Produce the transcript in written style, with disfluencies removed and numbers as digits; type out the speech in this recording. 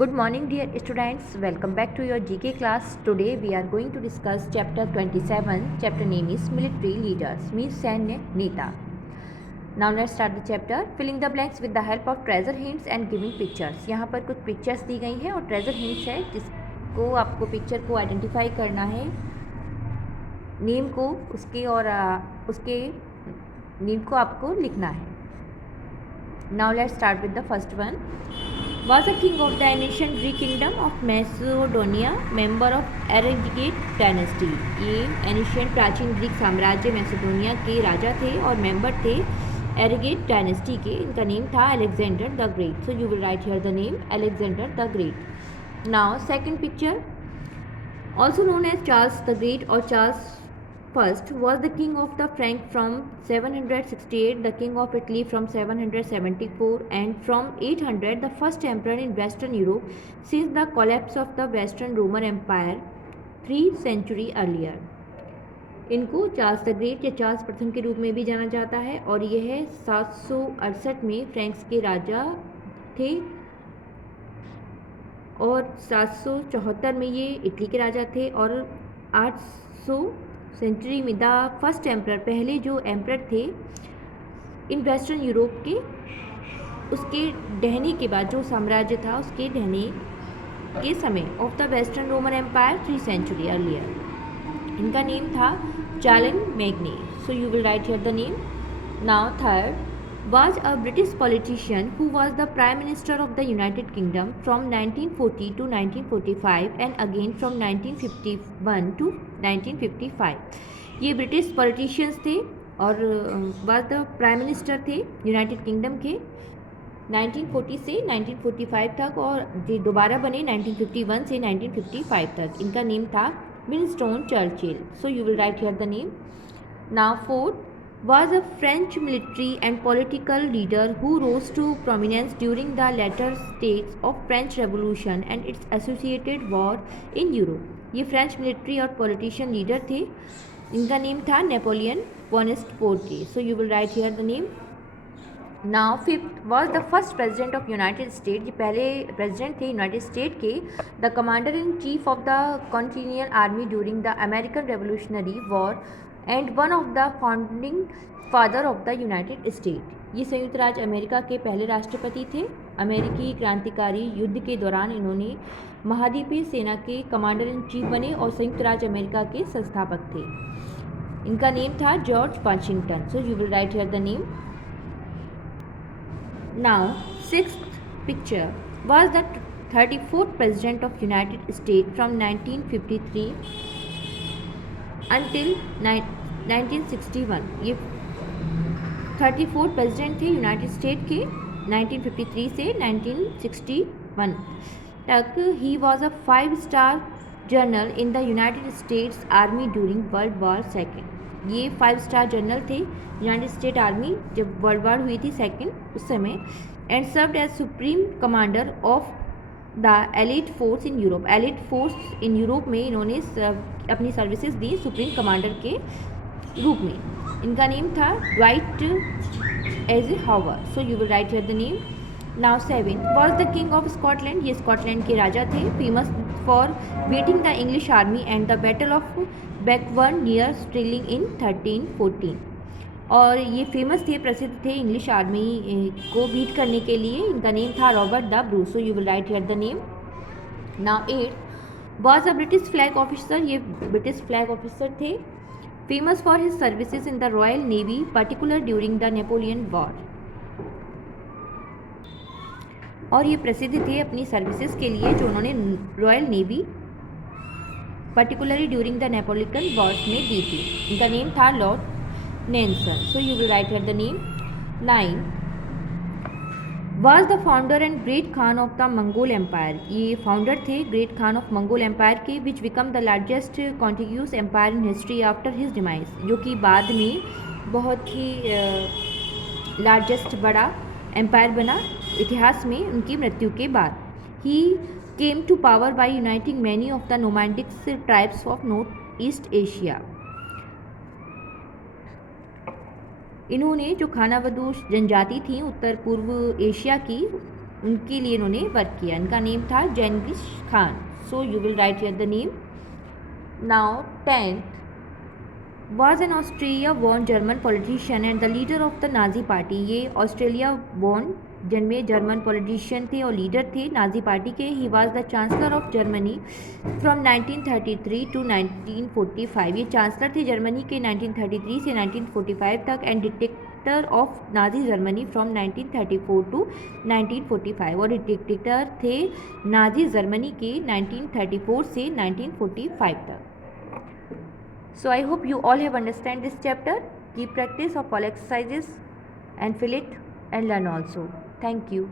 Good morning, dear students. Welcome back to your GK class. Today we are going to discuss chapter 27. Chapter name is Military Leaders, means सैन्य नेता. Now let's start the chapter. Filling the blanks with the help of treasure hints and giving pictures. यहाँ पर कुछ pictures दी गई हैं और treasure hints है जिसको आपको picture को identify करना है, name को उसके और उसके name को आपको लिखना है. Now let's start with the first one. Was a king of the ancient Greek kingdom of Macedonia, member of Argead dynasty. ये एनिशियंट प्राचीन ग्रीक साम्राज्य मैसेडोनिया के राजा थे और मेंबर थे एरगेड डायनेस्टी के. इनका नेम था Alexander the Great. So you will write here the name Alexander the Great. Now second picture. Also known as Charles the Great और Charles First was the king of the Frank from 768, the king of Italy from 774, and from 800 the first emperor in Western Europe since the collapse of the Western Roman Empire 3 century earlier. इनको Charles the great या Charles प्रथम के रूप में भी जाना जाता है और यह 768 में फ्रैंक्स के राजा थे और 774 में ये इटली के राजा थे और 800 सेंचुरी में द फर्स्ट एम्परर, पहले जो एम्परर थे इन वेस्टर्न यूरोप के, उसके ढहने के बाद जो साम्राज्य था उसके ढहने के समय of the western Roman empire 3 century earlier. इनका नेम था Charlemagne. So you will write here the name. Now third was a British politician who was the Prime Minister of the United Kingdom from 1940 to 1945 and again from 1951 to 1955. ये British politicians थे और was the prime minister थे United kingdom के 1940 से 1945 तक और ये दोबारा बने 1951 से 1955 तक. इनका नेम था Winston Churchill. So you will write here the name. Now fourth was a French military and political leader who rose to prominence during the latter stages of French Revolution and its associated war in Europe. ये French military और politician leader थे. इनका name था Napoleon Bonaparte. So you will write here the name. Now fifth was the first president of United state. ये पहले president थे United state के. The commander in chief of the continental army during the American revolutionary war and one of the founding father of the United state. ये संयुक्त राज्य America के पहले राष्ट्रपति थे. अमेरिकी क्रांतिकारी युद्ध के दौरान इन्होंने महाद्वीपीय सेना के कमांडर इन चीफ बने और संयुक्त राज्य अमेरिका के संस्थापक थे. इनका नेम था George Washington. So you will write here the name. Now sixth picture was the 34th president of United States from 1953 until 1961. ये 34th प्रेजिडेंट थे यूनाइटेड स्टेट के 1953 से 1961 तक. He was a 5-star general in the United States army during world war second. ये 5-star general थे United State army जब world war हुई थी सेकेंड उस समय. And served as supreme commander of the elite force in Europe. Elite force in Europe में इन्होंने अपनी सर्विसेज दी सुप्रीम कमांडर के रूप में. इनका नेम था Dwight Eisenhower. So you will write here the name. Now seventh was the king of Scotland. ये Scotland के राजा थे. Famous for beating the English army and the battle of Bannockburn near Stirling in 1314. और ये famous थे, प्रसिद्ध थे English army को बीट करने के लिए. इनका नेम था Robert the Bruce. So you will write here the name. Now at was a British flag officer. ये ब्रिटिश फ्लैग ऑफिसर थे. Famous for his services in the royal navy particular during the Napoleon war. और ये प्रसिद्ध थे अपनी services के लिए जो उन्होंने royal navy particularly during the Napoleon Wars में दी थी. इनका नेम था Lord Nelson. So you will write here the name. 9 was the founder and great Khan of the Mongol Empire. ये फाउंडर थे great Khan of Mongol empire के which become the largest contiguous empire in history after his demise. जो कि बाद में बहुत ही largest बड़ा empire बना इतिहास में उनकी मृत्यु के बाद. He came to power by uniting many of the nomadic tribes of North East Asia. इन्होंने जो खानाबदोश जनजाति थी उत्तर पूर्व एशिया की उनके लिए इन्होंने वर्क किया। इनका नेम था Genghis Khan. So you will write here the name. Now 10th was an Austria born German politician and the leader of the Nazi party। ये ऑस्ट्रेलिया born जन्मे जर्मन पॉलिटिशियन थे और लीडर थे Nazi party के। He was the chancellor of Germany from 1933 to 1945। ये chancellor थे Germany के 1933 से 1945 तक and dictator of Nazi Germany from 1934 to 1945। और डिक्टेटर थे नाजी जर्मनी के 1934 से 1945 तक। So I hope you all have understand this chapter. Keep practice of all exercises and fill it and learn also. Thank you.